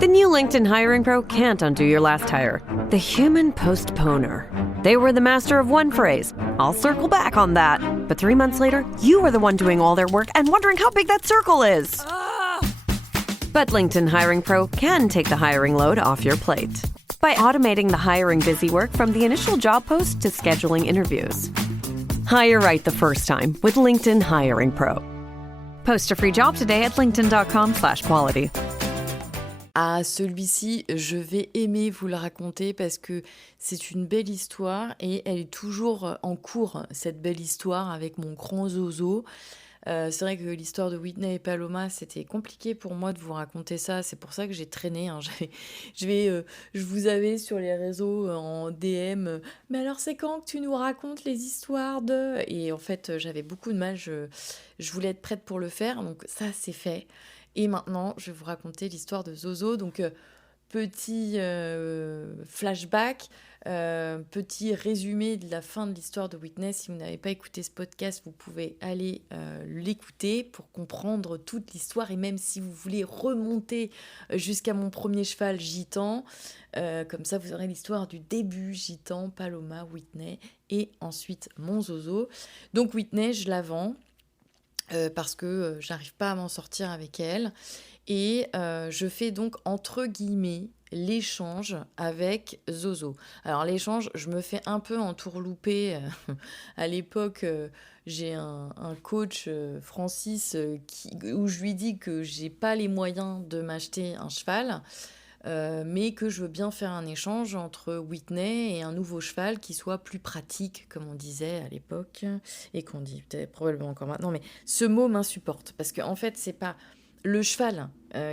The new LinkedIn Hiring Pro can't undo your last hire. The human postponer. They were the master of one phrase. I'll circle back on that. But 3 months later, you were the one doing all their work and wondering how big that circle is. But LinkedIn Hiring Pro can take the hiring load off your plate. By automating the hiring busy work from the initial job post to scheduling interviews. Hire right the first time with LinkedIn Hiring Pro. Post a free job today at linkedin.com/quality. Ah, celui-ci, je vais aimer vous le raconter parce que c'est une belle histoire et elle est toujours en cours, cette belle histoire avec mon grand Zozo. C'est vrai que l'histoire de Whitney et Paloma, c'était compliqué pour moi de vous raconter ça. C'est pour ça que j'ai traîné, hein. Je vous avais sur les réseaux en DM. Mais alors, c'est quand que tu nous racontes les histoires de... Et en fait, j'avais beaucoup de mal. Je voulais être prête pour le faire. Donc ça, c'est fait. Et maintenant, je vais vous raconter l'histoire de Zozo. Donc, petit flashback, petit résumé de la fin de l'histoire de Whitney. Si vous n'avez pas écouté ce podcast, vous pouvez aller l'écouter pour comprendre toute l'histoire. Et même si vous voulez remonter jusqu'à mon premier cheval, Gitan, comme ça vous aurez l'histoire du début, Gitan, Paloma, Whitney et ensuite mon Zozo. Donc Whitney, je la vends. Parce que j'arrive pas à m'en sortir avec elle. Et je fais donc, entre guillemets, l'échange avec Zozo. Alors l'échange, je me fais un peu entourlouper. À l'époque, j'ai un coach, Francis, où je lui dis que j'ai pas les moyens de m'acheter un cheval. Mais que je veux bien faire un échange entre Whitney et un nouveau cheval qui soit plus pratique, comme on disait à l'époque, et qu'on dit peut-être probablement encore maintenant, mais ce mot m'insupporte, parce qu'en fait, c'est pas le cheval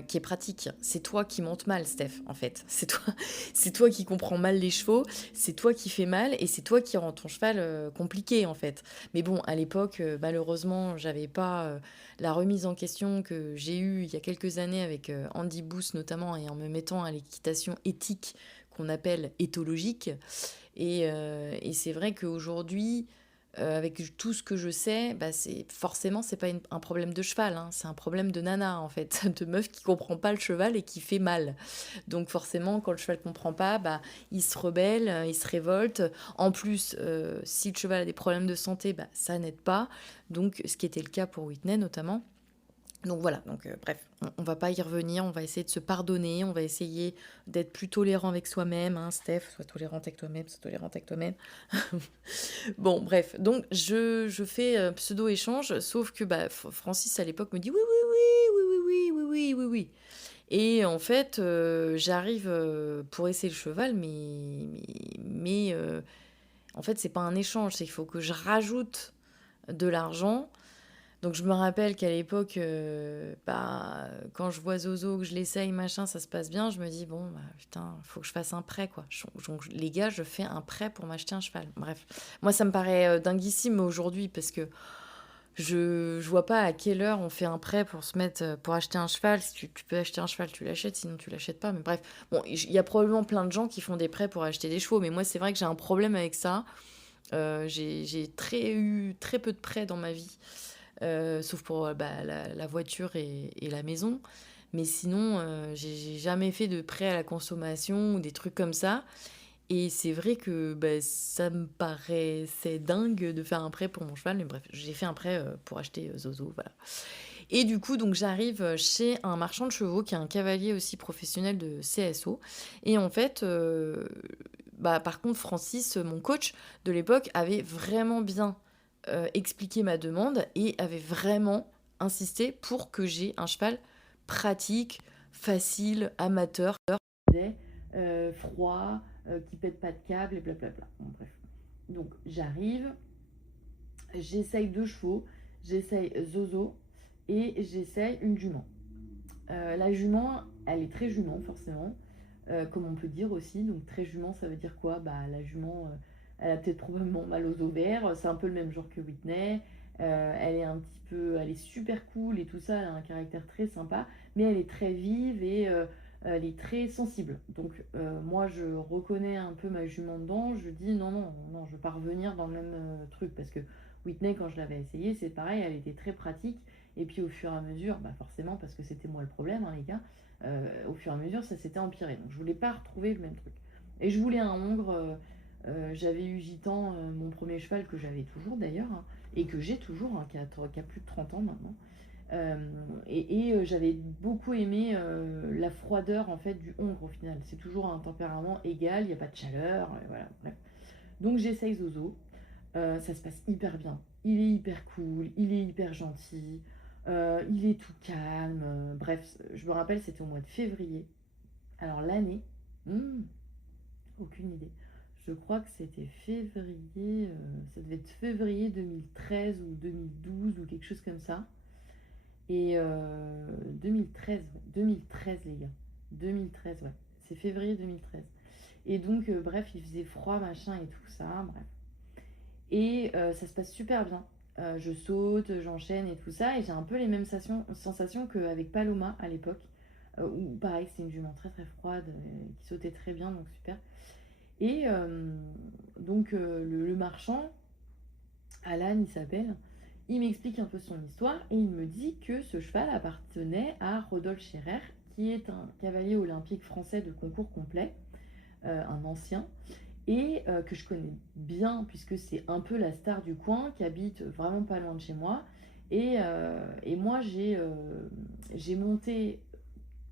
qui est pratique, c'est toi qui montes mal, Steph, en fait. C'est toi qui comprends mal les chevaux, c'est toi qui fais mal, et c'est toi qui rend ton cheval compliqué, en fait. Mais bon, à l'époque, malheureusement, j'avais pas la remise en question que j'ai eue il y a quelques années avec Andy Booth notamment, et en me mettant à l'équitation éthique qu'on appelle éthologique. Et c'est vrai qu'aujourd'hui, avec tout ce que je sais, bah c'est pas un problème de cheval, hein, c'est un problème de nana en fait, de meuf qui comprend pas le cheval et qui fait mal. Donc forcément, quand le cheval comprend pas, bah il se rebelle, il se révolte. En plus, si le cheval a des problèmes de santé, bah ça n'aide pas. Donc ce qui était le cas pour Whitney notamment. Donc voilà, bref, on va pas y revenir, on va essayer de se pardonner, on va essayer d'être plus tolérant avec soi-même, hein, Steph, sois tolérante avec toi-même, sois tolérante avec toi-même. Bon, bref, donc je fais pseudo-échange, sauf que Francis à l'époque me dit oui, oui, oui, oui, oui, oui, oui, oui, oui, oui. Et en fait, j'arrive pour essayer le cheval, mais en fait, c'est pas un échange, c'est qu'il faut que je rajoute de l'argent. Donc je me rappelle qu'à l'époque, quand je vois Zozo, que je l'essaye, machin, ça se passe bien, je me dis, bon, putain, faut que je fasse un prêt, quoi. Donc, les gars, je fais un prêt pour m'acheter un cheval. Bref, moi, ça me paraît dinguissime aujourd'hui, parce que je vois pas à quelle heure on fait un prêt pour se mettre, pour acheter un cheval. Si tu peux acheter un cheval, tu l'achètes, sinon tu l'achètes pas. Mais bref, bon, il y a probablement plein de gens qui font des prêts pour acheter des chevaux, mais moi, c'est vrai que j'ai un problème avec ça. J'ai eu très peu de prêts dans ma vie. Sauf pour la voiture et la maison. Mais sinon, j'ai jamais fait de prêt à la consommation ou des trucs comme ça. Et c'est vrai que ça me paraissait dingue de faire un prêt pour mon cheval. Mais bref, j'ai fait un prêt pour acheter Zozo, voilà. Et du coup, donc j'arrive chez un marchand de chevaux qui est un cavalier aussi professionnel de CSO. Et en fait, par contre, Francis, mon coach de l'époque, avait vraiment bien expliqué ma demande et avait vraiment insisté pour que j'ai un cheval pratique, facile, amateur, froid, qui pète pas de câble et blablabla. Bon, bref. Donc j'arrive, j'essaye 2 chevaux, j'essaye Zozo et j'essaye une jument. La jument, elle est très jument forcément, comme on peut dire aussi. Donc très jument, ça veut dire quoi ? La jument, elle a peut-être probablement mal aux ovaires. C'est un peu le même genre que Whitney. Elle est super cool et tout ça. Elle a un caractère très sympa, mais elle est très vive et elle est très sensible. Donc moi, je reconnais un peu ma jument dedans. Je dis non, je veux pas revenir dans le même truc, parce que Whitney, quand je l'avais essayé, c'est pareil. Elle était très pratique. Et puis au fur et à mesure, forcément, parce que c'était moi le problème, hein, les gars, au fur et à mesure, ça s'était empiré. Donc je voulais pas retrouver le même truc. Et je voulais un hongre. J'avais eu Gitan, mon premier cheval que j'avais toujours d'ailleurs, hein, et que j'ai toujours, hein, qui a plus de 30 ans maintenant. J'avais beaucoup aimé la froideur en fait du hongre au final. C'est toujours un tempérament égal, il n'y a pas de chaleur, voilà. Bref. Donc j'essaye Zozo. Ça se passe hyper bien. Il est hyper cool, il est hyper gentil, il est tout calme. Bref, je me rappelle, c'était au mois de février. Alors l'année, hmm, aucune idée. Je crois que c'était février, ça devait être février 2013 ou 2012 ou quelque chose comme ça. Et 2013, ouais, 2013 les gars. 2013, ouais. C'est février 2013. Et donc, bref, il faisait froid, machin et tout ça, bref. Et ça se passe super bien. Je saute, j'enchaîne et tout ça. Et j'ai un peu les mêmes sensations qu'avec Paloma à l'époque. Où pareil, c'était une jument très très froide, qui sautait très bien, donc super. Et donc le marchand, Alan il s'appelle, il m'explique un peu son histoire et il me dit que ce cheval appartenait à Rodolphe Scherer, qui est un cavalier olympique français de concours complet, un ancien, et que je connais bien puisque c'est un peu la star du coin, qui habite vraiment pas loin de chez moi. Et moi j'ai monté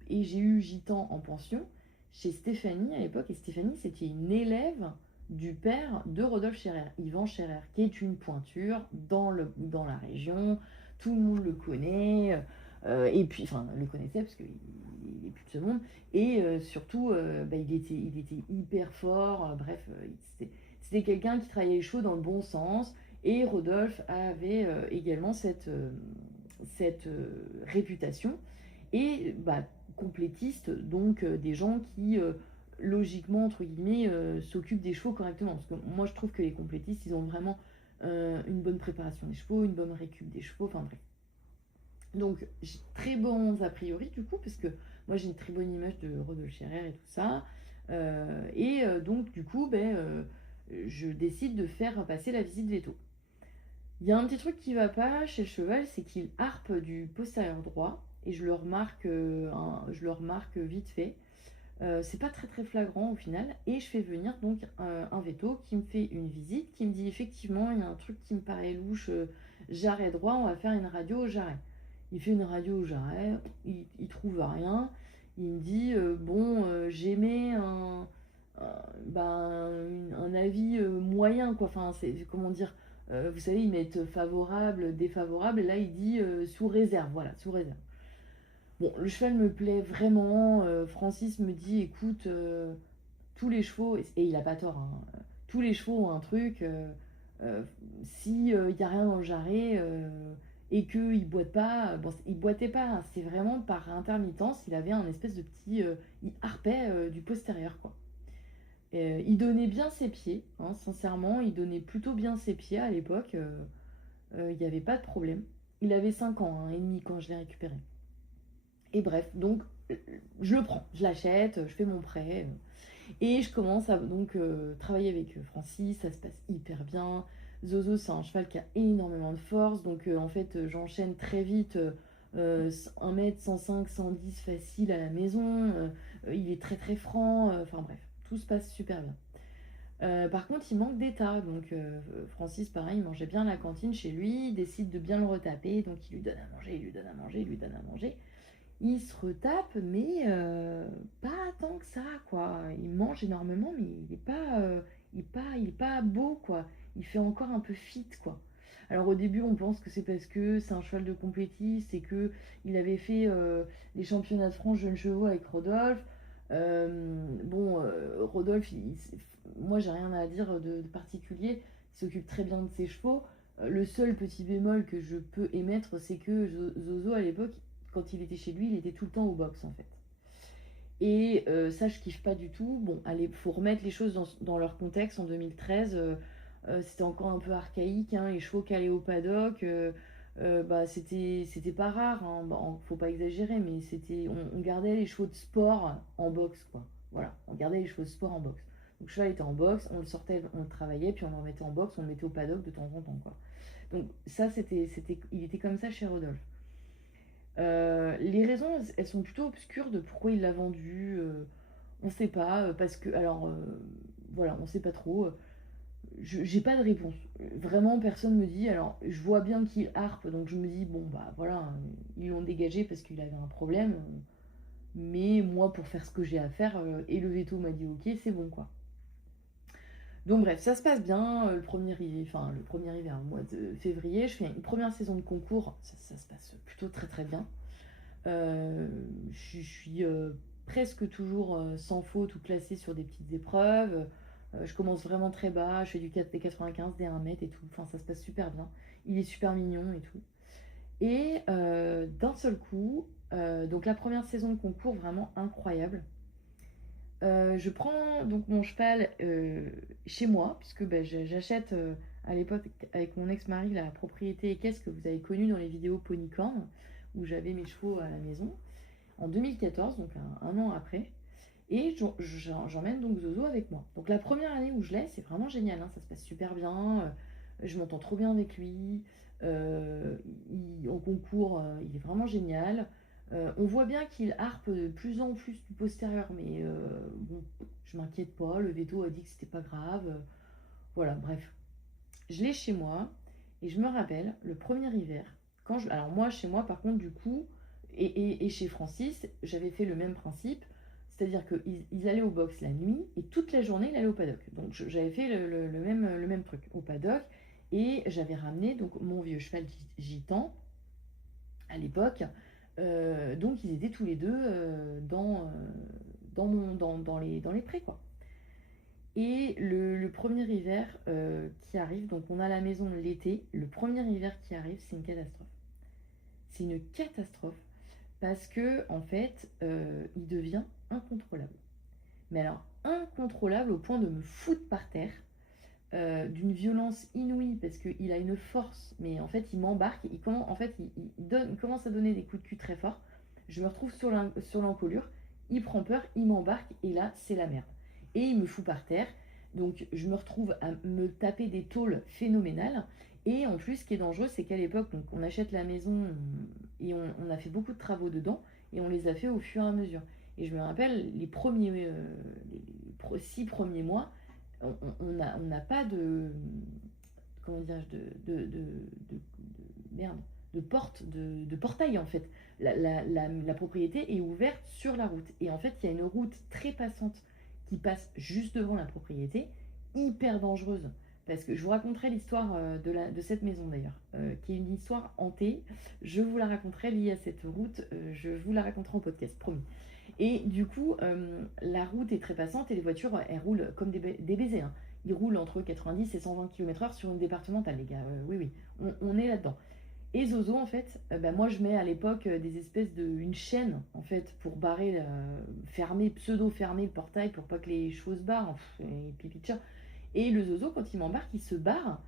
et j'ai eu Gitan en pension chez Stéphanie à l'époque. Et Stéphanie, c'était une élève du père de Rodolphe Scherer, Yvan Scherer, qui est une pointure dans la région. Tout le monde le connaît. Et puis, enfin, le connaissait parce qu'il est plus de ce monde. Et surtout, il était hyper fort. Bref, c'était quelqu'un qui travaillait les chevaux dans le bon sens. Et Rodolphe avait également cette réputation. Et bah, complétistes, donc des gens qui, logiquement, entre guillemets, s'occupent des chevaux correctement. Parce que moi, je trouve que les complétistes, ils ont vraiment une bonne préparation des chevaux, une bonne récup des chevaux, enfin bref. Donc, j'ai très bons a priori, du coup, parce que moi, j'ai une très bonne image de Rodolphe Scherer et tout ça. Donc, du coup, je décide de faire passer la visite veto. Il y a un petit truc qui va pas chez le cheval, c'est qu'il harpe du postérieur droit, et je le remarque vite fait. C'est pas très très flagrant au final, et je fais venir donc un veto qui me fait une visite, qui me dit effectivement il y a un truc qui me paraît louche, jarret droit, on va faire une radio au jarret. Il fait une radio au jarret, il trouve rien, il me dit j'émets un avis moyen quoi, enfin c'est comment dire. Vous savez, ils mettent favorable, défavorable, et là il dit sous réserve, voilà, sous réserve. Bon, le cheval me plaît vraiment. Francis me dit, écoute, tous les chevaux, et il a pas tort, hein, tous les chevaux ont un truc. Si il y a rien dans le jarret et qu'il boite pas, bon, il boitait pas, hein, c'est vraiment par intermittence. Il avait un espèce de petit, il harpait du postérieur, quoi. Il donnait bien ses pieds, hein, sincèrement, il donnait plutôt bien ses pieds à l'époque. Il n'y avait pas de problème. Il avait 5 ans, hein, et demi quand je l'ai récupéré. Et bref, donc je le prends, je l'achète, je fais mon prêt. Et je commence à donc travailler avec Francis, ça se passe hyper bien. Zozo, c'est un cheval qui a énormément de force, donc en fait j'enchaîne très vite 1 m 105, 110 facile à la maison. Il est très très franc, enfin bref, tout se passe super bien. Par contre, il manque d'état, donc Francis, pareil, il mangeait bien à la cantine chez lui, il décide de bien le retaper, donc il lui donne à manger, il lui donne à manger, il lui donne à manger. Il se retape, mais pas tant que ça, quoi. Il mange énormément, mais il est pas beau, quoi. Il fait encore un peu fit, quoi. Alors au début, on pense que c'est parce que c'est un cheval de compétiste et que il avait fait les championnats de France jeunes chevaux avec Rodolphe. Rodolphe, moi j'ai rien à dire de particulier. Il s'occupe très bien de ses chevaux. Le seul petit bémol que je peux émettre, c'est que Zozo à l'époque, quand il était chez lui, il était tout le temps au box en fait. Et ça, je kiffe pas du tout. Bon, allez, faut remettre les choses dans leur contexte. En 2013, c'était encore un peu archaïque, hein, les chevaux calés au paddock. C'était pas rare, hein, faut pas exagérer, mais on gardait les chevaux de sport en box, quoi. Voilà, on gardait les chevaux de sport en box. Donc le cheval était en box, on le sortait, on le travaillait, puis on le remettait en box, on le mettait au paddock de temps en temps, quoi. Donc ça, il était comme ça chez Rodolphe. Les raisons, elles sont plutôt obscures de pourquoi il l'a vendu. On sait pas, parce que alors, voilà, on sait pas trop. J'ai pas de réponse. Vraiment, personne me dit. Alors, je vois bien qu'il harpe, donc je me dis, bon, bah voilà, ils l'ont dégagé parce qu'il avait un problème. Mais moi, pour faire ce que j'ai à faire, et le veto m'a dit ok, c'est bon quoi. Donc bref, ça se passe bien. Le premier hiver, au mois de février, je fais une première saison de concours. Ça se passe plutôt très très bien. Je suis presque toujours sans faute ou classée sur des petites épreuves. Je commence vraiment très bas. Je fais des 95, des 1 mètre et tout. Enfin, ça se passe super bien. Il est super mignon et tout. Et d'un seul coup, donc la première saison de concours, vraiment incroyable. Je prends donc mon cheval chez moi, puisque bah, j'achète à l'époque avec mon ex-mari la propriété équestre que vous avez connue dans les vidéos Ponycorn, où j'avais mes chevaux à la maison, en 2014, donc un an après. Et j'emmène donc Zozo avec moi. Donc la première année où je l'ai, c'est vraiment génial, hein, ça se passe super bien, je m'entends trop bien avec lui, en concours, il est vraiment génial. On voit bien qu'il harpe de plus en plus du postérieur, mais bon, je m'inquiète pas, le veto a dit que c'était pas grave. Voilà, bref. Je l'ai chez moi, et je me rappelle, le premier hiver, alors moi, chez moi, par contre, du coup, et chez Francis, j'avais fait le même principe, c'est-à-dire qu'ils allaient au box la nuit, et toute la journée, il allait au paddock. Donc j'avais fait le même truc au paddock, et j'avais ramené donc mon vieux cheval gitan, à l'époque. Donc ils étaient tous les deux dans les prés, quoi. Et le premier hiver qui arrive, donc on a la maison l'été, le premier hiver qui arrive, c'est une catastrophe. C'est une catastrophe parce que en fait, il devient incontrôlable. Mais alors, incontrôlable au point de me foutre par terre, d'une violence inouïe parce qu'il a une force, mais en fait il m'embarque, il commence à donner des coups de cul très forts. Je me retrouve sur l'encolure, il prend peur, il m'embarque et là c'est la merde. Et il me fout par terre, donc je me retrouve à me taper des tôles phénoménales. Et en plus, ce qui est dangereux, c'est qu'à l'époque, donc, on achète la maison et on a fait beaucoup de travaux dedans et on les a fait au fur et à mesure. Et je me rappelle, les 6 premiers mois, on n'a pas de, comment dire, merde, de porte, de portail en fait. La propriété est ouverte sur la route. Et en fait, il y a une route très passante qui passe juste devant la propriété, hyper dangereuse. Parce que je vous raconterai l'histoire de cette maison d'ailleurs, qui est une histoire hantée. Je vous la raconterai liée à cette route, je vous la raconterai en podcast, promis. Et du coup, la route est très passante et les voitures, elles roulent comme des baisers, hein. Ils roulent entre 90 et 120 km/h sur une départementale, les gars. Oui, oui, on est là-dedans. Et Zozo, en fait, bah, moi je mets à l'époque une chaîne, en fait, pour barrer, pseudo-fermer le portail pour pas que les chevaux se barrent. Et pipi de chat. Et le Zozo, quand il m'embarque, il se barre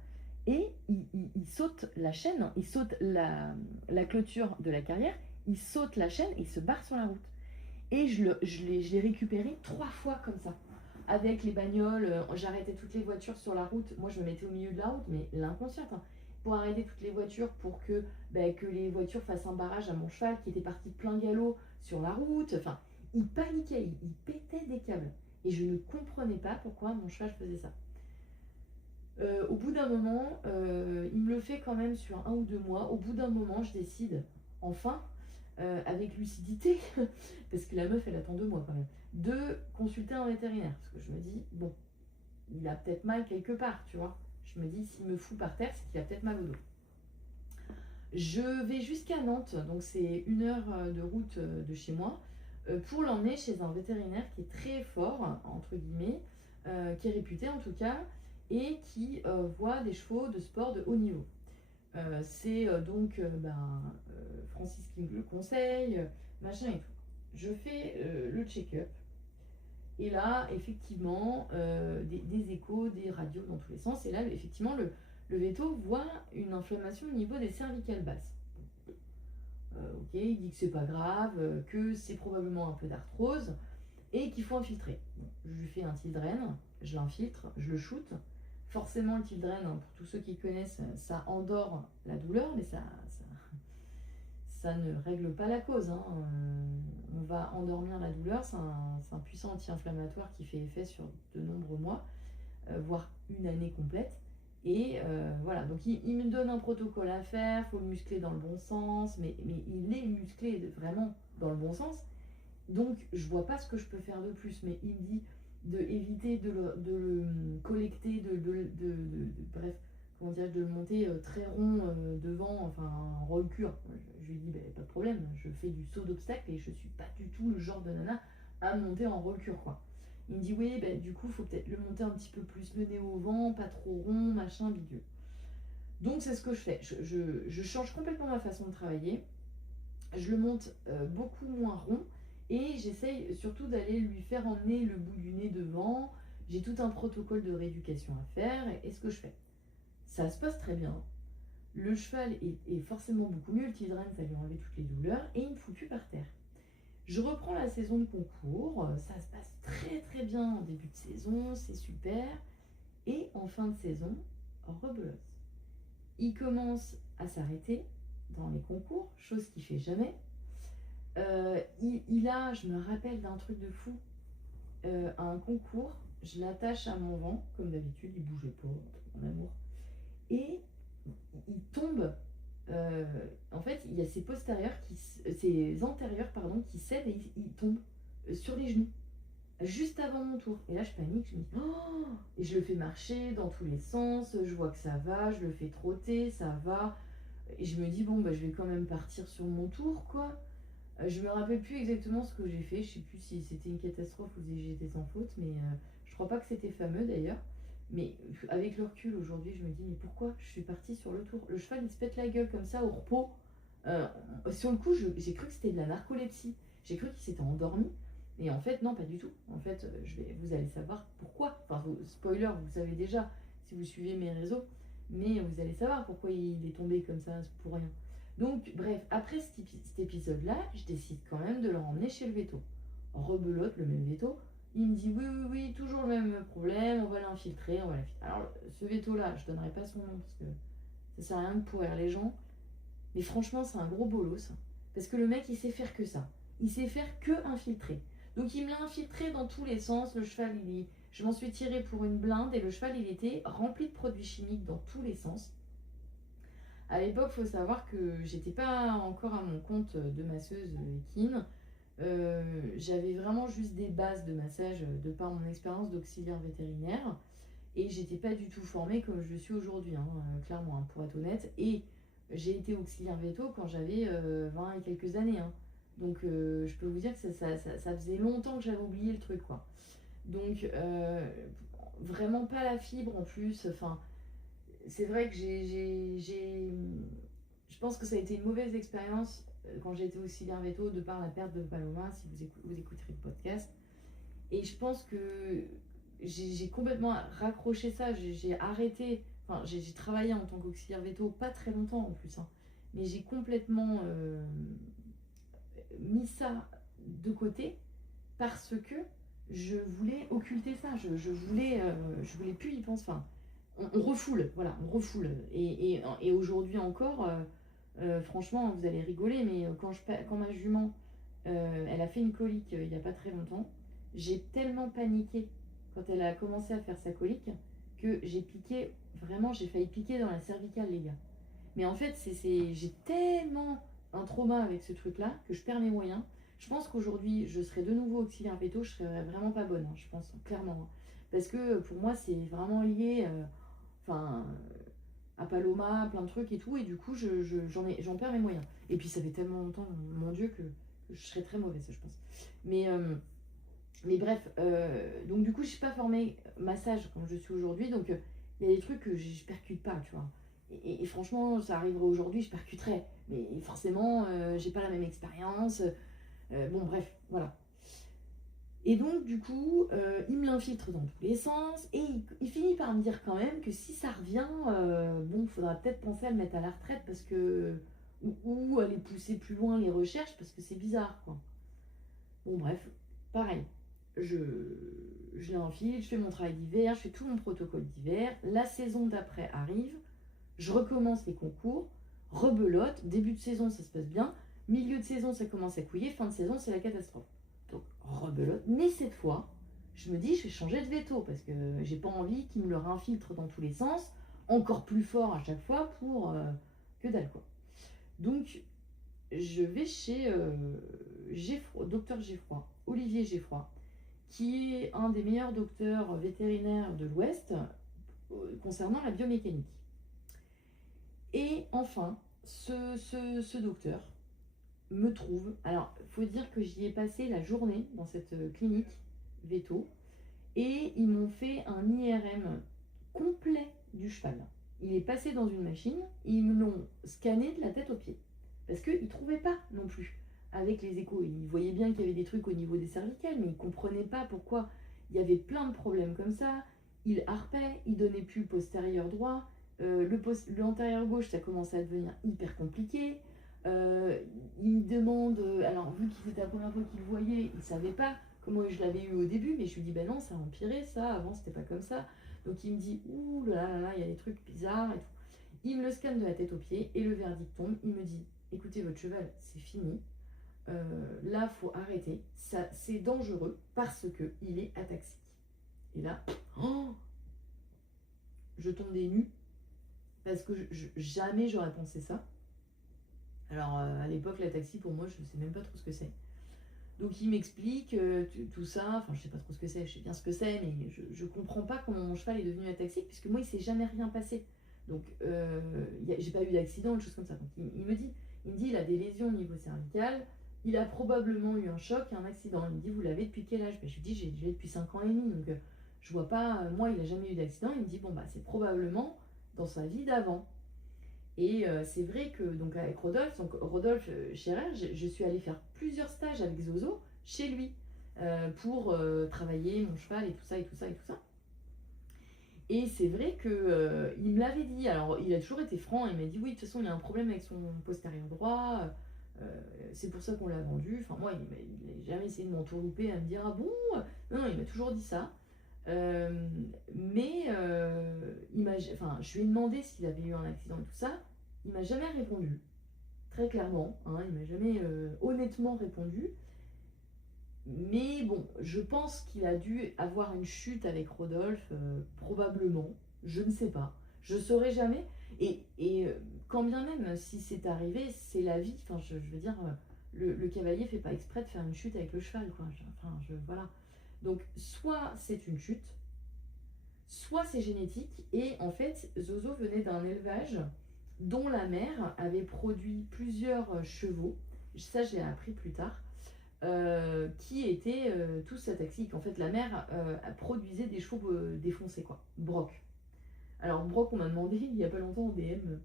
et il saute la chaîne, il saute la clôture de la carrière, il saute la chaîne et il se barre sur la route. Et je l'ai récupéré 3 fois comme ça. Avec les bagnoles, j'arrêtais toutes les voitures sur la route. Moi, je me mettais au milieu de la route, mais l'inconsciente, hein, pour arrêter toutes les voitures, pour que les voitures fassent un barrage à mon cheval qui était parti de plein galop sur la route. Enfin, il paniquait, il pétait des câbles. Et je ne comprenais pas pourquoi mon cheval faisait ça. Au bout d'un moment, il me le fait quand même sur 1 ou 2 mois. Au bout d'un moment, je décide, enfin, avec lucidité, parce que la meuf elle attend 2 mois quand même, de consulter un vétérinaire. Parce que je me dis, bon, il a peut-être mal quelque part, tu vois. Je me dis, s'il me fout par terre, c'est qu'il a peut-être mal au dos. Je vais jusqu'à Nantes, donc c'est 1 heure de route de chez moi, pour l'emmener chez un vétérinaire qui est très fort, entre guillemets, qui est réputé en tout cas, et qui voit des chevaux de sport de haut niveau. C'est Francis qui me le conseille, machin et tout. Je fais le check-up. Et là, effectivement, des échos, des radios dans tous les sens. Et là, effectivement, le veto voit une inflammation au niveau des cervicales basses. Ok, il dit que c'est pas grave, que c'est probablement un peu d'arthrose et qu'il faut infiltrer. Bon, je lui fais un Tildren, je l'infiltre, je le shoot. Forcément, le Tildren, hein, pour tous ceux qui connaissent, ça endort la douleur, mais ça ça ne règle pas la cause, hein. On va endormir la douleur, c'est un puissant anti-inflammatoire qui fait effet sur de nombreux mois, voire une année complète. Et voilà, donc il me donne un protocole à faire, il faut le muscler dans le bon sens, mais il est musclé vraiment dans le bon sens. Donc je vois pas ce que je peux faire de plus, mais il me dit éviter de le collecter, bref, comment dire, de le monter très rond devant, enfin en roll cure. Je lui dis pas de problème, je fais du saut d'obstacle et je suis pas du tout le genre de nana à monter en roll cure, quoi. Il me dit oui, du coup faut peut-être le monter un petit peu plus, le nez au vent, pas trop rond, machin, bidule. Donc c'est ce que je fais, je change complètement ma façon de travailler, je le monte beaucoup moins rond. Et j'essaye surtout d'aller lui faire emmener le bout du nez devant. J'ai tout un protocole de rééducation à faire. Et ce que je fais, ça se passe très bien. Le cheval est forcément beaucoup mieux. Le Tidraine, ça lui a enlevé toutes les douleurs. Et il me fout plus par terre. Je reprends la saison de concours. Ça se passe très très bien en début de saison. C'est super. Et en fin de saison, rebelote. Il commence à s'arrêter dans les concours, chose qu'il fait jamais. Il a, je me rappelle d'un truc de fou, un concours, je l'attache à mon vent, comme d'habitude, il bougeait pas, mon amour, et il tombe, en fait, il y a ses antérieurs, qui cèdent et il tombe sur les genoux, juste avant mon tour. Et là, je panique, je me dis, oh, et je le fais marcher dans tous les sens, je vois que ça va, je le fais trotter, ça va, et je me dis, bon, je vais quand même partir sur mon tour, quoi. Je me rappelle plus exactement ce que j'ai fait, je sais plus si c'était une catastrophe ou si j'étais sans faute, mais je crois pas que c'était fameux d'ailleurs. Mais avec le recul aujourd'hui, je me dis, mais pourquoi je suis partie sur le tour? Le cheval il se pète la gueule comme ça au repos. Sur le coup, j'ai cru que c'était de la narcolepsie. J'ai cru qu'il s'était endormi. Et en fait, non, pas du tout. En fait, vous allez savoir pourquoi. Enfin, spoiler, vous savez déjà si vous suivez mes réseaux, mais vous allez savoir pourquoi il est tombé comme ça pour rien. Donc, bref, après cet épisode-là, je décide quand même de le remmener chez le véto. Rebelote, le même véto. Il me dit oui, toujours le même problème, on va l'infiltrer, Alors, ce véto-là, je donnerai pas son nom parce que ça sert à rien de pourrir les gens. Mais franchement, c'est un gros bolos. Parce que le mec, il sait faire que ça. Il sait faire que infiltrer. Donc, il me l'a infiltré dans tous les sens. Le cheval, je m'en suis tirée pour une blinde et le cheval, il était rempli de produits chimiques dans tous les sens. À l'époque, il faut savoir que j'étais pas encore à mon compte de masseuse équine. J'avais vraiment juste des bases de massage de par mon expérience d'auxiliaire vétérinaire. Et j'étais pas du tout formée comme je le suis aujourd'hui, clairement, pour être honnête. Et j'ai été auxiliaire véto quand j'avais 20 et quelques années. Donc je peux vous dire que ça faisait longtemps que j'avais oublié le truc, quoi. Donc vraiment pas la fibre en plus. Enfin, c'est vrai que je pense que ça a été une mauvaise expérience quand j'ai été auxiliaire veto de par la perte de Paloma, si vous écouterez le podcast. Et je pense que j'ai complètement raccroché ça, j'ai arrêté, enfin j'ai travaillé en tant qu'auxiliaire veto, pas très longtemps en plus, mais j'ai complètement mis ça de côté parce que je voulais occulter ça, je voulais plus y penser, enfin on refoule, voilà, on refoule. Et aujourd'hui encore, franchement, vous allez rigoler, mais quand ma jument, elle a fait une colique il n'y a pas très longtemps, j'ai tellement paniqué quand elle a commencé à faire sa colique que j'ai failli piquer dans la cervicale, les gars. Mais en fait, j'ai tellement un trauma avec ce truc-là que je perds mes moyens. Je pense qu'aujourd'hui, je serai de nouveau auxiliaire veto, je serais vraiment pas bonne, je pense, clairement. Parce que pour moi, c'est vraiment lié... à Paloma, plein de trucs et tout, et du coup j'en perds mes moyens. Et puis ça fait tellement longtemps, mon Dieu, que je serais très mauvaise, je pense. Mais bref, donc du coup je suis pas formée massage comme je suis aujourd'hui, donc il y a des trucs que je percute pas, tu vois. Et franchement, ça arriverait aujourd'hui, je percuterais. Mais forcément, j'ai pas la même expérience. Bon, bref, voilà. Et donc, du coup, il me l'infiltre dans tous les sens. Et il finit par me dire quand même que si ça revient, il faudra peut-être penser à le mettre à la retraite parce que... Ou aller pousser plus loin les recherches parce que c'est bizarre, quoi. Bon, bref, pareil. Je l'infiltre, je fais mon travail d'hiver, je fais tout mon protocole d'hiver. La saison d'après arrive. Je recommence les concours. Rebelote. Début de saison, ça se passe bien. Milieu de saison, ça commence à couiller. Fin de saison, c'est la catastrophe. Donc, rebelote. Mais cette fois, je me dis, je vais changer de veto parce que j'ai pas envie qu'il me le réinfiltre dans tous les sens, encore plus fort à chaque fois pour que dalle quoi. Donc, je vais chez docteur Geffroy, Olivier Geffroy, qui est un des meilleurs docteurs vétérinaires de l'Ouest concernant la biomécanique. Et enfin, ce docteur me trouve. Alors, il faut dire que j'y ai passé la journée dans cette clinique veto et ils m'ont fait un IRM complet du cheval. Il est passé dans une machine et ils me l'ont scanné de la tête aux pieds. Parce qu'ils ne trouvaient pas non plus avec les échos. Ils voyaient bien qu'il y avait des trucs au niveau des cervicales, mais ils ne comprenaient pas pourquoi il y avait plein de problèmes comme ça. Il harpait, il donnait plus le postérieur droit. L'antérieur gauche, ça commençait à devenir hyper compliqué. Il me demande, alors vu que c'était la première fois qu'il le voyait, il ne savait pas comment je l'avais eu au début, mais je lui dis, ben non, ça a empiré, ça, avant c'était pas comme ça. Donc il me dit, ouh là là, il y a des trucs bizarres et tout. Il me le scanne de la tête aux pieds et le verdict tombe. Il me dit, écoutez, votre cheval, c'est fini. Là, faut arrêter. Ça, c'est dangereux parce que il est ataxique. Et là, oh, je tombe des nues parce que jamais j'aurais pensé ça. Alors, à l'époque, l'ataxie, pour moi, je ne sais même pas trop ce que c'est. Donc, il m'explique tout ça. Enfin, je ne sais pas trop ce que c'est. Je sais bien ce que c'est, mais je ne comprends pas comment mon cheval est devenu ataxique puisque moi, il ne s'est jamais rien passé. Donc, j'ai pas eu d'accident, une chose comme ça. Donc, il me dit, il a des lésions au niveau cervical. Il a probablement eu un choc, un accident. Il me dit, vous l'avez depuis quel âge? Je lui dis, j'ai depuis 5 ans et demi. Donc, je vois pas. Moi, il n'a jamais eu d'accident. Il me dit, bon, bah, c'est probablement dans sa vie d'avant. Et c'est vrai que donc avec Rodolphe Scherer, je suis allée faire plusieurs stages avec Zozo chez lui pour travailler mon cheval et tout ça et tout ça et tout ça. Et c'est vrai que il me l'avait dit. Alors il a toujours été franc. Il m'a dit oui, de toute façon il a un problème avec son postérieur droit. C'est pour ça qu'on l'a vendu. Enfin moi, il n'a jamais essayé de m'entourlouper à me dire ah bon. Non, non, il m'a toujours dit ça. Mais je lui ai demandé s'il avait eu un accident et tout ça. Il m'a jamais répondu, très clairement. Hein, il m'a jamais honnêtement répondu. Mais bon, je pense qu'il a dû avoir une chute avec Rodolphe, probablement. Je ne sais pas. Je saurais jamais. Et quand bien même, si c'est arrivé, c'est la vie. Enfin, je veux dire, le cavalier fait pas exprès de faire une chute avec le cheval, quoi. Voilà. Donc, soit c'est une chute, soit c'est génétique. Et en fait, Zozo venait d'un élevage dont la mère avait produit plusieurs chevaux. Ça, je l'ai appris plus tard. Qui étaient tous ataxiques. En fait, la mère produisait des chevaux défoncés, quoi. Broc. Alors, Broc, on m'a demandé il y a pas longtemps en DM,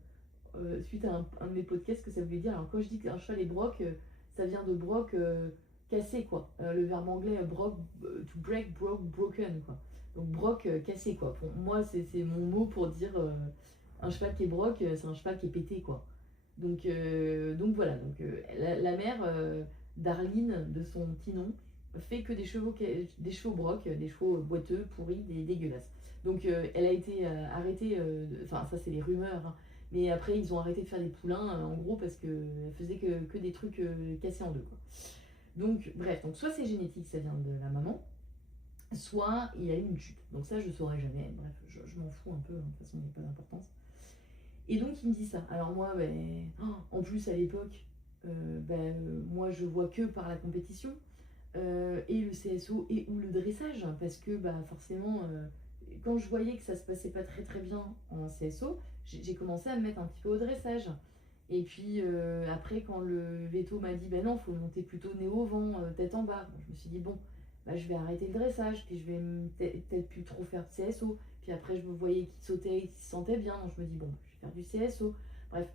suite à un de mes podcasts, ce que ça voulait dire. Alors, quand je dis qu'un cheval est broc, ça vient de broc cassé, quoi. Le verbe anglais broc, to break, broke, broken, quoi. Donc, broc cassé, quoi. Pour moi, c'est mon mot pour dire un cheval qui est broc, c'est un cheval qui est pété, quoi. Donc voilà. Donc, la mère. Darline, de son petit nom, fait que des chevaux broc, des chevaux boiteux, pourris, dégueulasses. Donc elle a été arrêtée, enfin ça c'est les rumeurs, hein, mais après ils ont arrêté de faire des poulains en gros parce qu'elle faisait que des trucs cassés en deux, quoi. Donc bref, donc soit c'est génétique, ça vient de la maman, soit il a eu une chute. Donc ça je saurais jamais, bref, je m'en fous un peu, hein, de toute façon il n'y a pas d'importance. Et donc il me dit ça. Alors moi, en plus à l'époque, moi je vois que par la compétition et le CSO et ou le dressage parce que forcément quand je voyais que ça se passait pas très très bien en CSO, j'ai commencé à me mettre un petit peu au dressage. Et puis après quand le veto m'a dit non, faut monter plutôt nez au vent, tête en bas, je me suis dit bon, je vais arrêter le dressage, puis je vais peut-être plus trop faire de CSO. Puis après je me voyais qu'il sautait, qu'il se sentait bien, donc je me dis bon, je vais faire du CSO. Bref.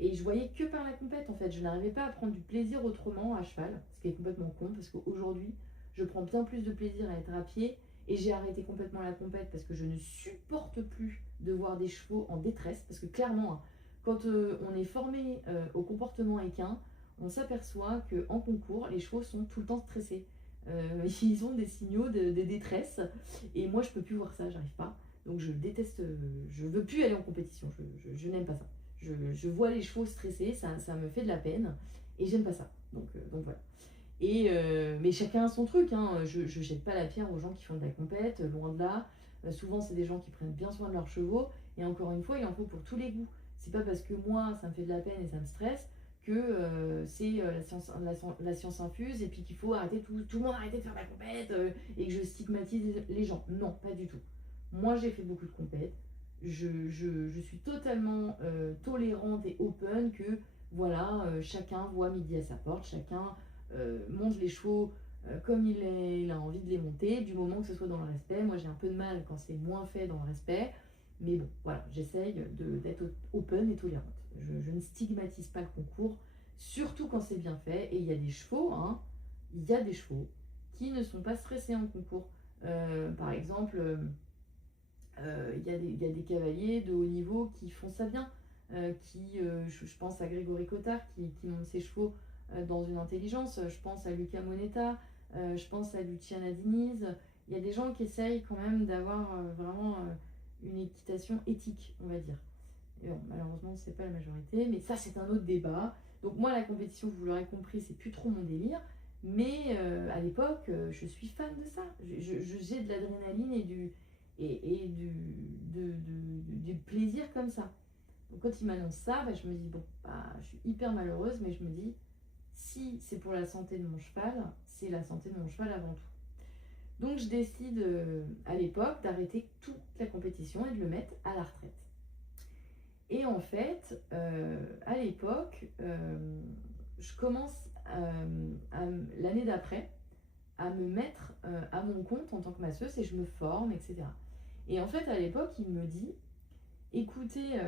Et je voyais que par la compète en fait, je n'arrivais pas à prendre du plaisir autrement à cheval, ce qui est complètement con parce qu'aujourd'hui je prends bien plus de plaisir à être à pied et j'ai arrêté complètement la compète parce que je ne supporte plus de voir des chevaux en détresse parce que clairement, hein, quand on est formé au comportement équin, on s'aperçoit qu'en concours, les chevaux sont tout le temps stressés. Ils ont des signaux de détresse et moi je peux plus voir ça, j'arrive pas. Donc je déteste, je veux plus aller en compétition, je n'aime pas ça. Je vois les chevaux stressés, ça me fait de la peine. Et j'aime pas ça. Donc voilà. Mais chacun a son truc, hein. Je jette pas la pierre aux gens qui font de la compète, loin de là. Souvent, c'est des gens qui prennent bien soin de leurs chevaux. Et encore une fois, il en faut pour tous les goûts. C'est pas parce que moi, ça me fait de la peine et ça me stresse que c'est la science infuse et puis qu'il faut arrêter tout le monde arrêter de faire de la compète et que je stigmatise les gens. Non, pas du tout. Moi, j'ai fait beaucoup de compète. Je suis totalement tolérante et open que voilà, chacun voit midi à sa porte, chacun monte les chevaux comme il a envie de les monter, du moment que ce soit dans le respect. Moi, j'ai un peu de mal quand c'est moins fait dans le respect, mais bon, voilà, j'essaye d'être open et tolérante. Je ne stigmatise pas le concours, surtout quand c'est bien fait. Et il y a des chevaux, hein, il y a des chevaux qui ne sont pas stressés en concours. Par exemple, il y a des cavaliers de haut niveau qui font ça bien. Je pense à Grégory Cotard qui monte ses chevaux dans une intelligence. Je pense à Luca Moneta, je pense à Luciana Diniz. Il y a des gens qui essayent quand même d'avoir vraiment une équitation éthique, on va dire. Et bon, malheureusement, c'est pas la majorité, mais ça, c'est un autre débat. Donc moi, la compétition, vous l'aurez compris, c'est plus trop mon délire. Mais à l'époque, je suis fan de ça. J'ai de l'adrénaline et du plaisir comme ça. Donc quand il m'annonce ça, bah, je me dis, bon, bah, je suis hyper malheureuse, mais je me dis, si c'est pour la santé de mon cheval, c'est la santé de mon cheval avant tout. Donc je décide à l'époque d'arrêter toute la compétition et de le mettre à la retraite. Et en fait, à l'époque, je commence l'année d'après à me mettre à mon compte en tant que masseuse et je me forme, etc. Et en fait, à l'époque, il me dit, écoutez,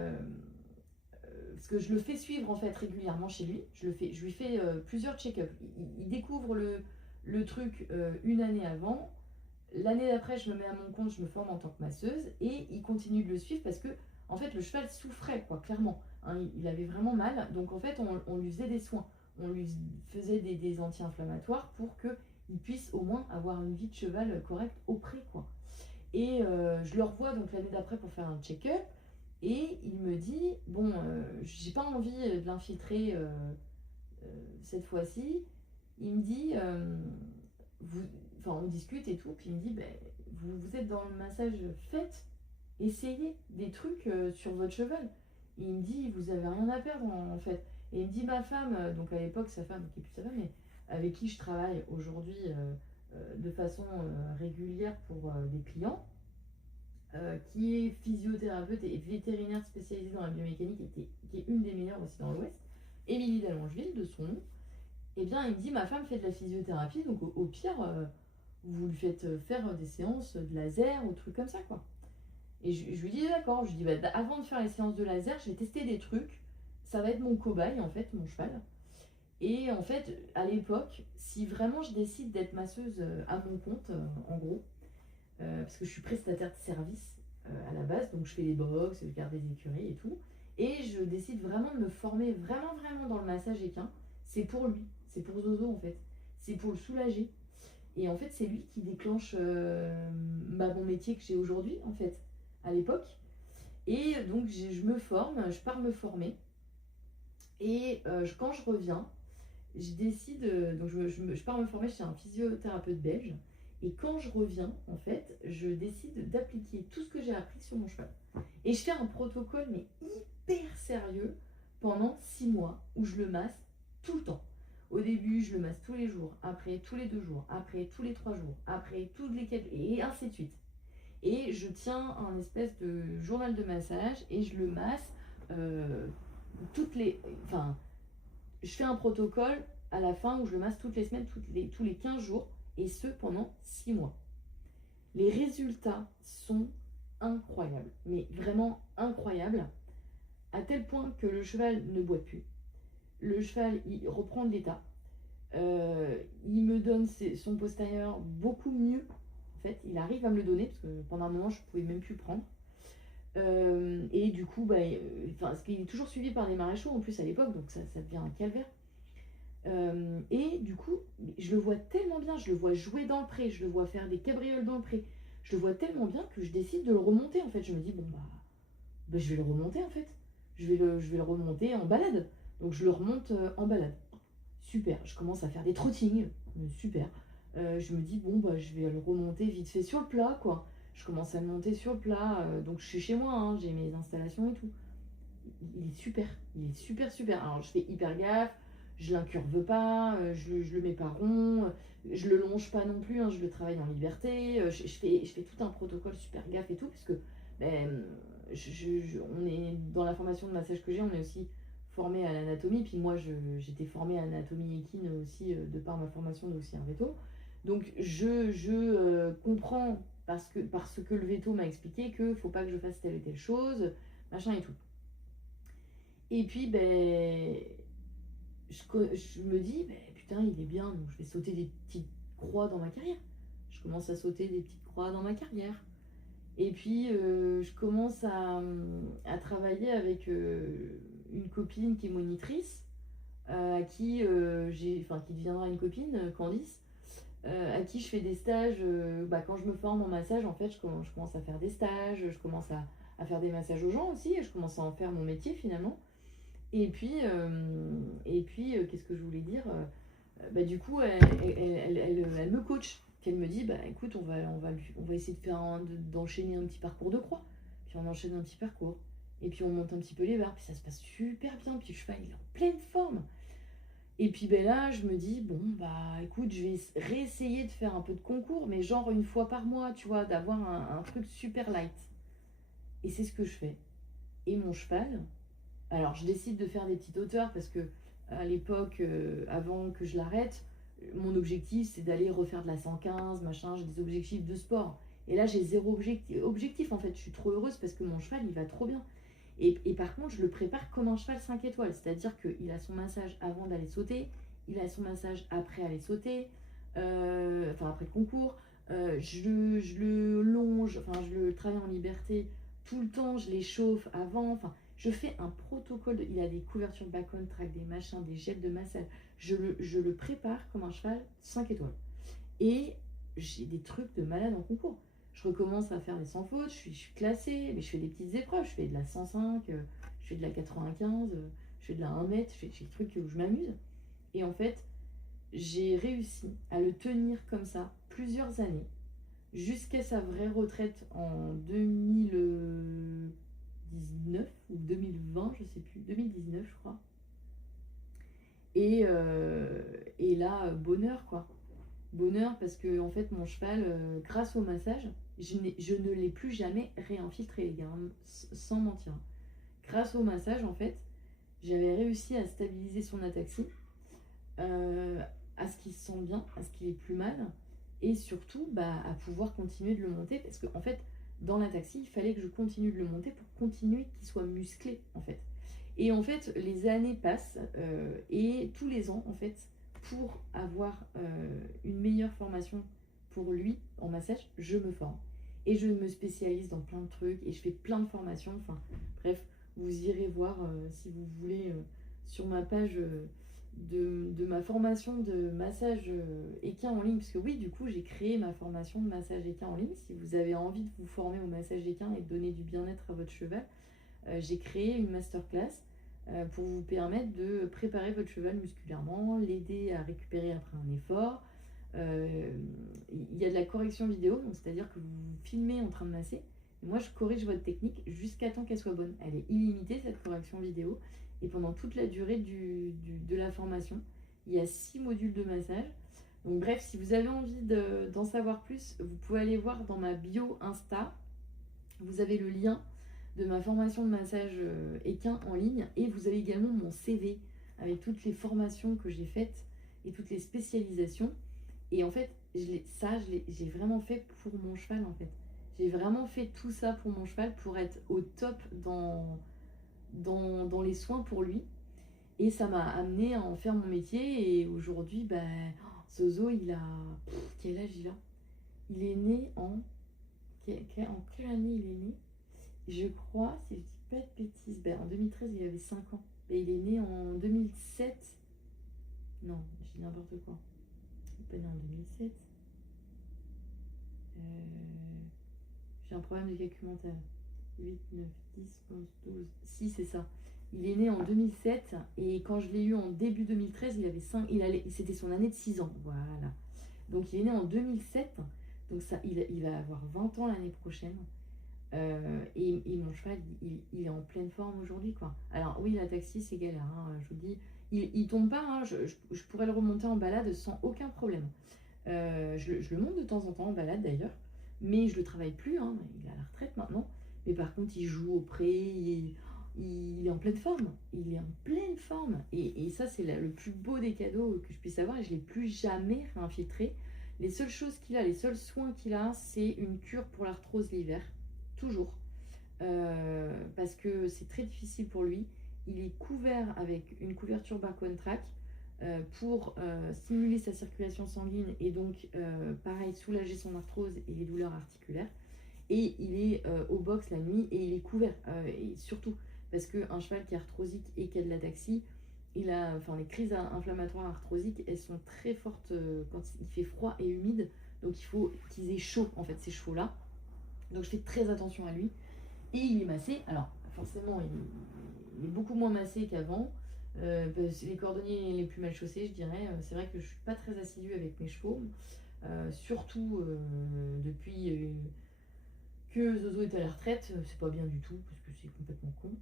parce que je le fais suivre en fait régulièrement chez lui, je lui fais plusieurs check-ups. Il découvre le truc une année avant. L'année d'après, je me mets à mon compte, je me forme en tant que masseuse et il continue de le suivre parce que en fait le cheval souffrait quoi, clairement. Hein, il avait vraiment mal, donc en fait on lui faisait des soins, on lui faisait des anti-inflammatoires pour qu'il puisse au moins avoir une vie de cheval correcte au pré quoi. Et je le revois donc l'année d'après pour faire un check-up. Et il me dit, bon, j'ai pas envie de l'infiltrer cette fois-ci. Il me dit, on discute et tout, puis il me dit, ben, vous êtes dans le massage, essayez des trucs sur votre cheval. Et il me dit, vous avez rien à perdre en fait. Et il me dit, ma femme, donc à l'époque sa femme, qui est plus sa femme, mais avec qui je travaille aujourd'hui de façon régulière pour des clients, qui est physiothérapeute et vétérinaire spécialisée dans la biomécanique et qui est une des meilleures aussi dans l'Ouest, Émilie Dallongeville de son nom, et bien il me dit ma femme fait de la physiothérapie, donc au pire vous lui faites faire des séances de laser ou trucs comme ça quoi. Et je lui dis d'accord, je lui dis bah, avant de faire les séances de laser, je vais tester des trucs, ça va être mon cobaye en fait, mon cheval. Et en fait, à l'époque, si vraiment je décide d'être masseuse à mon compte, en gros, parce que je suis prestataire de service à la base, donc je fais les box, je garde des écuries et tout, et je décide vraiment de me former vraiment dans le massage équin, c'est pour lui, c'est pour Zozo en fait, c'est pour le soulager. Et en fait, c'est lui qui déclenche mon métier que j'ai aujourd'hui en fait, à l'époque. Et donc je me forme, je pars me former, et quand je reviens, je décide, donc je pars me former chez un physiothérapeute belge. Et quand je reviens, en fait, je décide d'appliquer tout ce que j'ai appris sur mon cheval. Et je fais un protocole, mais hyper sérieux, pendant 6 mois, où je le masse tout le temps. Au début, je le masse tous les jours, après tous les 2 jours, après tous les 3 jours, après tous les 4, et ainsi de suite. Et je tiens un espèce de journal de massage, et je le masse je fais un protocole à la fin où je le masse toutes les semaines, tous les 15 jours, et ce pendant 6 mois. Les résultats sont incroyables, mais vraiment incroyables, à tel point que le cheval ne boite plus. Le cheval, il reprend de l'état. Il me donne son postérieur beaucoup mieux. En fait, il arrive à me le donner, parce que pendant un moment, je ne pouvais même plus le prendre. Et du coup, parce qu'il est toujours suivi par des maréchaux en plus à l'époque, donc ça devient un calvaire. Et du coup, je le vois tellement bien, je le vois jouer dans le pré, je le vois faire des cabrioles dans le pré, je le vois tellement bien que je décide de le remonter en fait. Je me dis, bon bah je vais le remonter en fait, je vais le remonter en balade. Donc je le remonte en balade. super. Je commence à faire des trottings, super. Je me dis, bon, bah, je vais le remonter vite fait sur le plat, quoi. Je commence à le monter sur le plat, donc je suis chez moi, hein, j'ai mes installations et tout. Il est super, il est super super. Alors je fais hyper gaffe, je l'incurve pas, je le mets pas rond, je le longe pas non plus, hein, je le travaille en liberté, je fais tout un protocole super gaffe et tout, puisque ben, on est dans la formation de massage que j'ai, on est aussi formé à l'anatomie, puis moi j'étais formée à l'anatomie équine aussi, de par ma formation de aussi un veto. Donc je comprends parce que le veto m'a expliqué que faut pas que je fasse telle et telle chose, machin et tout. Et puis, ben, je me dis, ben, putain, il est bien, donc je vais sauter des petites croix dans ma carrière. Je commence à sauter des petites croix dans ma carrière. Et puis, je commence à travailler avec une copine qui est monitrice, à qui qui deviendra une copine, Candice, à qui je fais des stages. Bah, quand je me forme en massage, en fait, je commence à faire des stages, je commence à faire des massages aux gens aussi, et je commence à en faire mon métier finalement. Et puis, qu'est-ce que je voulais dire bah, du coup, elle me coach. Puis elle me dit, bah écoute, on va essayer d'enchaîner un petit parcours de croix. Puis on enchaîne un petit parcours. Et puis on monte un petit peu les barres. Puis ça se passe super bien. Puis le cheval, il est en pleine forme. Et puis ben là, je me dis, bon, bah écoute, je vais réessayer de faire un peu de concours, mais genre une fois par mois, tu vois, d'avoir un truc super light. Et c'est ce que je fais. Et mon cheval, alors, je décide de faire des petites hauteurs parce que à l'époque, avant que je l'arrête, mon objectif c'est d'aller refaire de la 115, machin, j'ai des objectifs de sport. Et là, j'ai zéro objectif en fait. Je suis trop heureuse parce que mon cheval il va trop bien. Et par contre, je le prépare comme un cheval 5 étoiles. C'est-à-dire qu'il a son massage avant d'aller sauter, il a son massage après aller sauter, enfin après le concours. Je le longe, enfin je le travaille en liberté tout le temps, je l'échauffe avant. Enfin, je fais un protocole. Il a des couvertures back on track, des machins, des gels de massage. Je le prépare comme un cheval 5 étoiles. Et j'ai des trucs de malade en concours. Je recommence à faire des sans fautes, je suis classée, mais je fais des petites épreuves. Je fais de la 105, je fais de la 95, je fais de la 1 mètre, je fais des trucs où je m'amuse. Et en fait, j'ai réussi à le tenir comme ça plusieurs années, jusqu'à sa vraie retraite en 2019 ou 2020, je sais plus, 2019 je crois. Et là, bonheur quoi. Bonheur parce que en fait mon cheval, grâce au massage, je ne l'ai plus jamais réinfiltré les gars, hein, sans mentir. Grâce au massage en fait, j'avais réussi à stabiliser son ataxie, euh, à ce qu'il se sente bien, à ce qu'il ait plus mal, et surtout bah, à pouvoir continuer de le monter parce qu'en fait dans la taxi il fallait que je continue de le monter pour continuer qu'il soit musclé en fait. Et en fait les années passent, et tous les ans en fait pour avoir une meilleure formation pour lui en massage, je me forme et je me spécialise dans plein de trucs et je fais plein de formations. Enfin bref, vous irez voir si vous voulez sur ma page de ma formation de massage équin en ligne, parce que oui, du coup, j'ai créé ma formation de massage équin en ligne. Si vous avez envie de vous former au massage équin et de donner du bien-être à votre cheval, j'ai créé une masterclass pour vous permettre de préparer votre cheval musculairement, l'aider à récupérer après un effort. Il y a de la correction vidéo, donc c'est-à-dire que vous filmez en train de masser. Et moi, je corrige votre technique jusqu'à temps qu'elle soit bonne. Elle est illimitée, cette correction vidéo. Et pendant toute la durée de la formation, il y a 6 modules de massage. Donc bref, si vous avez envie d'en savoir plus, vous pouvez aller voir dans ma bio Insta. Vous avez le lien de ma formation de massage équin en ligne. Et vous avez également mon CV avec toutes les formations que j'ai faites et toutes les spécialisations. Et en fait, j'ai vraiment fait pour mon cheval en fait. J'ai vraiment fait tout ça pour mon cheval pour être au top dans les soins pour lui. Et ça m'a amené à en faire mon métier. Et aujourd'hui, ben, Zozo, il a... quel âge il a? Il est né en... En quelle année il est né? Je crois, si je dis pas de bêtises, ben, en 2013, il avait 5 ans. Ben, il est né en 2007. Non, je dis n'importe quoi. Il n'est pas né en 2007. J'ai un problème de calcul mental. 8, 9, 10, 11, 12. Si, c'est ça. Il est né en 2007 et quand je l'ai eu en début 2013, c'était son année de 6 ans. Voilà. Donc il est né en 2007, donc ça, il va avoir 20 ans l'année prochaine. Et mon cheval, il est en pleine forme aujourd'hui, quoi. Alors oui, la taxi, c'est galère, hein, je vous dis. Il tombe pas, hein, je pourrais le remonter en balade sans aucun problème. Je le monte de temps en temps en balade d'ailleurs, mais je le travaille plus, hein, il est à la retraite maintenant. Mais par contre, il joue au pré, il est en pleine forme. Il est en pleine forme. Et ça, c'est le plus beau des cadeaux que je puisse avoir. Et je ne l'ai plus jamais réinfiltré. Les seules choses qu'il a, les seuls soins qu'il a, c'est une cure pour l'arthrose l'hiver. Toujours. Parce que c'est très difficile pour lui. Il est couvert avec une couverture Back-on-Track pour stimuler sa circulation sanguine et donc, pareil, soulager son arthrose et les douleurs articulaires. Et il est au box la nuit et il est couvert. Et surtout, parce qu'un cheval qui est arthrosique et qui a de l'ataxie, les crises inflammatoires arthrosiques, elles sont très fortes quand il fait froid et humide. Donc il faut qu'ils aient chaud, en fait, ces chevaux-là. Donc je fais très attention à lui. Et il est massé. Alors, forcément, il est beaucoup moins massé qu'avant. C'est les cordonniers les plus mal chaussés, je dirais. C'est vrai que je suis pas très assidue avec mes chevaux. Surtout depuis que Zozo est à la retraite. C'est pas bien du tout, parce que c'est complètement con.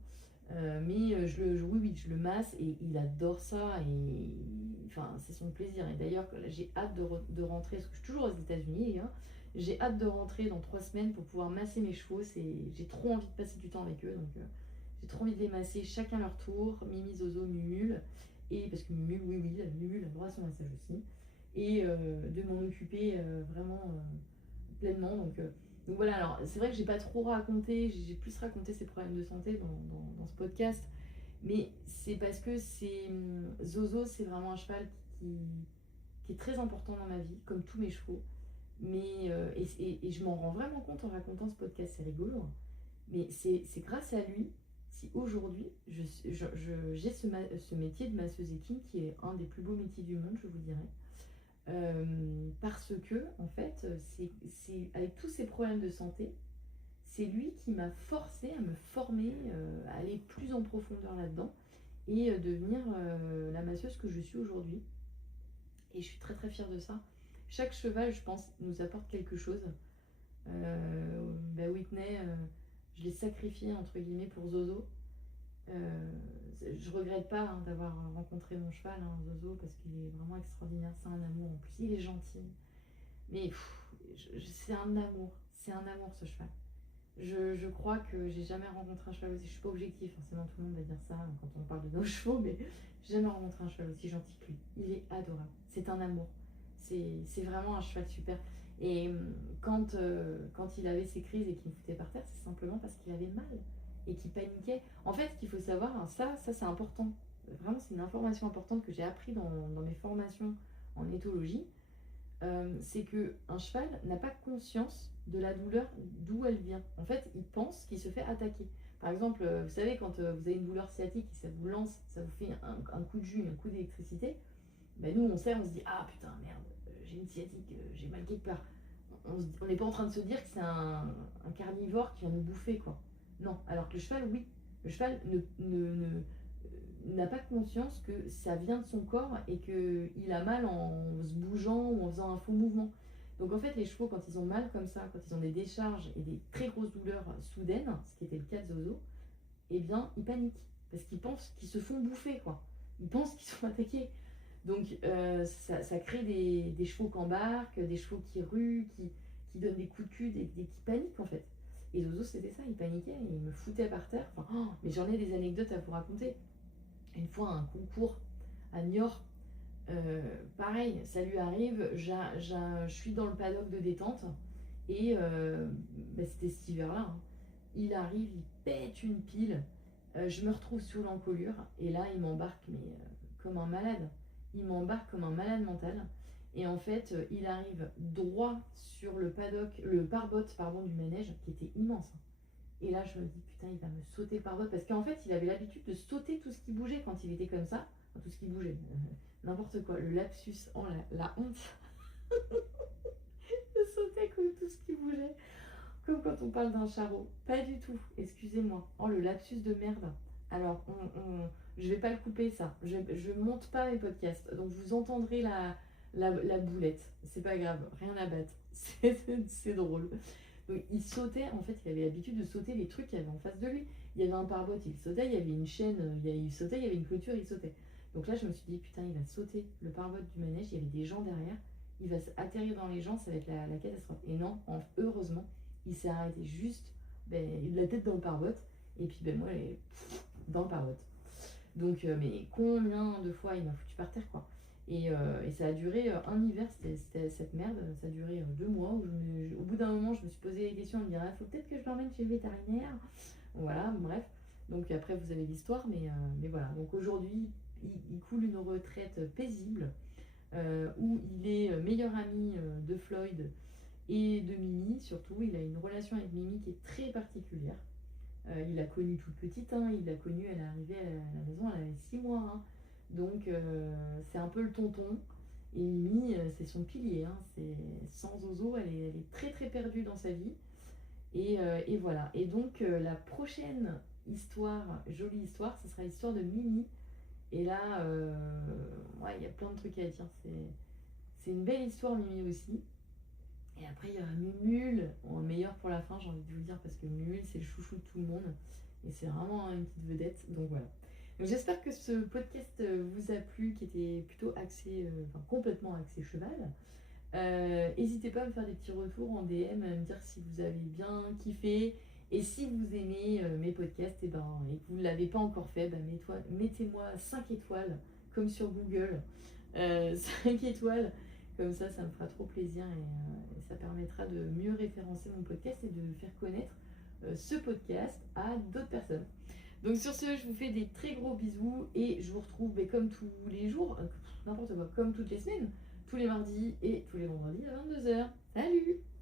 Oui, je le masse et il adore ça. Et enfin, c'est son plaisir. Et d'ailleurs, j'ai hâte de rentrer, parce que je suis toujours aux États-Unis, hein. J'ai hâte de rentrer dans 3 semaines pour pouvoir masser mes chevaux. J'ai trop envie de passer du temps avec eux. Donc, j'ai trop envie de les masser chacun leur tour. Mimi, Zozo, Mumule. Et parce que Mumule, Mumule a droit à son massage aussi. Et de m'en occuper vraiment pleinement. Donc voilà, alors c'est vrai que j'ai pas trop raconté. J'ai plus raconté ses problèmes de santé dans ce podcast. Mais c'est parce que Zozo, c'est vraiment un cheval qui est très important dans ma vie, comme tous mes chevaux. Mais et je m'en rends vraiment compte en racontant ce podcast, c'est rigolo, hein. Mais c'est grâce à lui si aujourd'hui j'ai ce métier de masseuse équine qui est un des plus beaux métiers du monde, je vous dirais. Parce que en fait, c'est avec tous ces problèmes de santé, c'est lui qui m'a forcé à me former, à aller plus en profondeur là-dedans et devenir la masseuse que je suis aujourd'hui. Et je suis très très fière de ça. Chaque cheval, je pense, nous apporte quelque chose. Whitney, je l'ai sacrifié, entre guillemets, pour Zozo. Je regrette pas, hein, d'avoir rencontré mon cheval, hein, Zozo, parce qu'il est vraiment extraordinaire. C'est un amour. En plus, il est gentil. Mais c'est un amour. C'est un amour, ce cheval. Je crois que j'ai jamais rencontré un cheval aussi. Je suis pas objective, forcément, tout le monde va dire ça quand on parle de nos chevaux, mais j'ai jamais rencontré un cheval aussi gentil que lui. Il est adorable. C'est un amour. C'est vraiment un cheval super. Et quand il avait ses crises et qu'il me foutait par terre, c'est simplement parce qu'il avait mal et qu'il paniquait. En fait, ce qu'il faut savoir, hein, ça c'est important. Vraiment, c'est une information importante que j'ai appris dans mes formations en éthologie. C'est qu'un cheval n'a pas conscience de la douleur, d'où elle vient. En fait, il pense qu'il se fait attaquer. Par exemple, vous savez, quand vous avez une douleur sciatique et ça vous lance, ça vous fait un coup de jus, un coup d'électricité, nous on sait, on se dit ah putain merde, j'ai une sciatique, j'ai mal quelque part. On n'est pas en train de se dire que c'est un carnivore qui va nous bouffer, quoi. Non, alors que le cheval, oui, le cheval n'a pas conscience que ça vient de son corps et qu'il a mal en se bougeant ou en faisant un faux mouvement. Donc en fait, les chevaux, quand ils ont mal comme ça, quand ils ont des décharges et des très grosses douleurs soudaines, ce qui était le cas de Zozo, eh bien, ils paniquent parce qu'ils pensent qu'ils se font bouffer, quoi. Ils pensent qu'ils sont attaqués. Donc ça crée des chevaux qui embarquent, des chevaux qui ruent, qui donnent des coups de cul, qui paniquent en fait. Et Zozo, c'était ça, il paniquait, il me foutait par terre. Enfin, mais j'en ai des anecdotes à vous raconter. Une fois, un concours à Niort, pareil, ça lui arrive, je suis dans le paddock de détente, et c'était cet hiver-là, hein. Il arrive, il pète une pile, je me retrouve sous l'encolure, et là, il m'embarque, mais comme un malade. Il m'embarque comme un malade mental. Et en fait, il arrive droit sur le pare-bottes du manège, qui était immense. Et là, je me dis, putain, il va me sauter par botte. Parce qu'en fait, il avait l'habitude de sauter tout ce qui bougeait quand il était comme ça. Enfin, tout ce qui bougeait. N'importe quoi. Le lapsus. Oh, la honte. De sauter comme tout ce qui bougeait. Comme quand on parle d'un charreau. Pas du tout. Excusez-moi. Oh, le lapsus de merde. Alors, je vais pas le couper ça. Je monte pas mes podcasts. Donc vous entendrez la boulette. C'est pas grave, rien à battre. C'est drôle. Donc il sautait, en fait, il avait l'habitude de sauter les trucs qu'il y avait en face de lui. Il y avait un pare-bottes, il sautait, il y avait une chaîne, il sautait, il y avait une clôture, il sautait. Donc là, je me suis dit, putain, il va sauter le pare-bottes du manège, il y avait des gens derrière, il va atterrir dans les gens, ça va être la catastrophe. Et non, heureusement, il s'est arrêté juste la tête dans le pare-bottes, et puis moi, dans le pare-bottes. Donc, mais combien de fois il m'a foutu par terre, quoi. Et ça a duré un hiver, c'était cette merde, ça a duré 2 mois, où au bout d'un moment, je me suis posé des questions, à me dire, faut peut-être que je l'emmène chez le vétérinaire. Voilà, bref. Donc après, vous avez l'histoire, mais voilà. Donc aujourd'hui, il coule une retraite paisible, où il est meilleur ami de Floyd et de Mimi, surtout. Il a une relation avec Mimi qui est très particulière. Il l'a connue toute petite, hein, il l'a connue, elle est arrivée à la maison, elle avait 6 mois. Hein. Donc c'est un peu le tonton. Et Mimi, c'est son pilier. Hein, sans Zozo, elle est très très perdue dans sa vie. Et voilà. Et donc la prochaine histoire, jolie histoire, ce sera l'histoire de Mimi. Et là, ouais, il y a plein de trucs à dire. C'est une belle histoire, Mimi aussi. Et après, il y aura Mumule, bon, meilleur pour la fin, j'ai envie de vous le dire, parce que Mumule, c'est le chouchou de tout le monde. Et c'est vraiment une petite vedette. Donc voilà. Donc j'espère que ce podcast vous a plu, qui était plutôt axé, complètement axé cheval. N'hésitez pas à me faire des petits retours en DM, à me dire si vous avez bien kiffé. Et si vous aimez mes podcasts et que vous ne l'avez pas encore fait, mettez-moi 5 étoiles, comme sur Google. 5 étoiles. Comme ça me fera trop plaisir et ça permettra de mieux référencer mon podcast et de faire connaître ce podcast à d'autres personnes. Donc sur ce, je vous fais des très gros bisous et je vous retrouve comme tous les jours, n'importe quoi, comme toutes les semaines, tous les mardis et tous les vendredis à 22h. Salut!